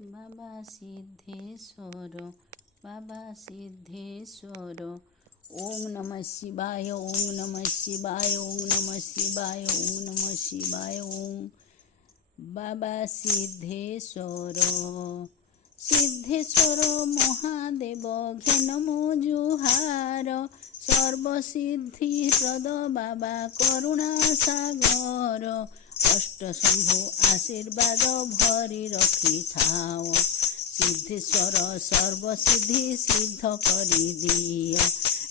बाबा सिद्धेश्वर बाबा सिद्धेश्वर। ओम नमः शिवाय ओम नमः शिवाय ओम नमः शिवाय ओम नमः शिवाय ओम। बाबा सिद्धेश्वर सिद्धेश्वर महादेव घेनमो जुहार। सर्वसिद्धि प्रद बाबा करुणा सागर। अष्टशंभु आशीर्वाद भरी रखी थाओ। सिद्धेश्वर सर्वसिद्धि सिद्ध करी दियो।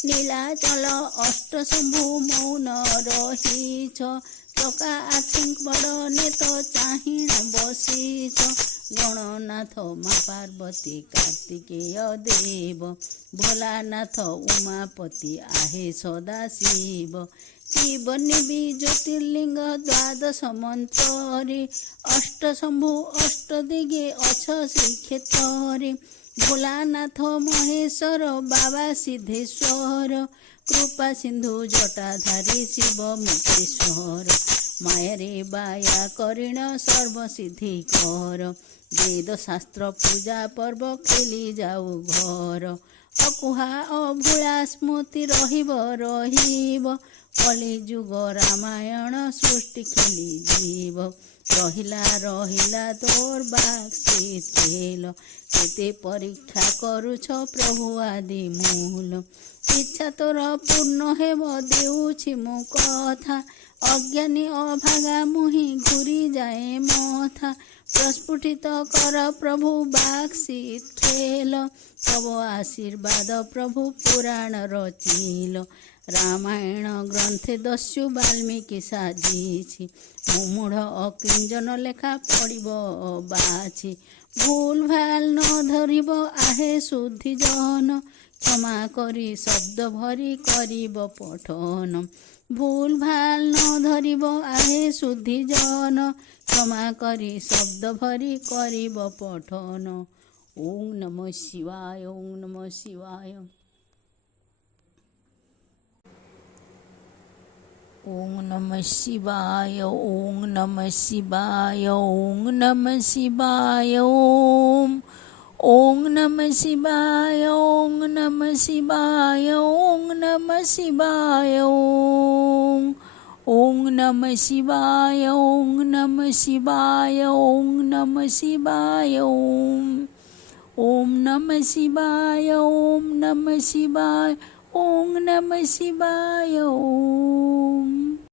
नीलाचल अष्टशंभु मौन रहीछ। चका आखि बड़ नेत चाहिण बसीछ। गणनाथ माँ पार्वती कार्तिकेय देव। भोलानाथ उमापति आहे सदा शिव। शिवनिवि ज्योतिर्लिंग द्वादश मंत्रे। अष्टशंभु अष्टदिगे अछ श्रीक्षेत्रे। भोलानाथ महेश्वर बाबा सिद्धेश्वर। कृपा सिंधु जटाधारी शिव मुक्तेश्वर। मायारे बाया करिण सर्वसिद्धि कर। वेद शास्त्र पूजा पर्व खेली जाऊ घर। अकुहा अभुला स्मृति रहिब रहिब। कलिजुग रामायण सृष्टि खेली जीव। रहिला रहिला तोर बाक्सी तेल। केते परीक्षा करुछ प्रभु आदि मूल। इच्छा तोर पूर्ण हेब देउछि मु कथा। अज्ञानी अभागा मुहि घुरी जाए मथा। प्रस्फुटित कर प्रभु बाक्सी खेल। तब आशीर्वाद प्रभु पुराण रचिल। रामायण ग्रंथे दस्यु वाल्मीकि साजिछि। मुमूढ़ अकिंजन लेखा पड़िब बाछि। भूल भाल न धरिब आहे शुद्धि जन। क्षमा करी शब्द भरी करिब पठन। भूल भाल न धरिब आहे शुद्धि जन। क्षमा करी शब्द भरी करिब पठन। ओम नमः शिवाय ओम नमः शिवाय। ओम नमः शिवाय ओम नमः शिवाय ओम नमः शिवाय ओम। ओम नमः शिवाय ओम नमः शिवाय ओम नमः शिवाय ओम। ओम नमः शिवाय ओम नमः शिवाय ओम नमः शिवाय ओम। ओम नमः शिवाय ओम नमः शिवाय ओम नमः शिवाय ओम।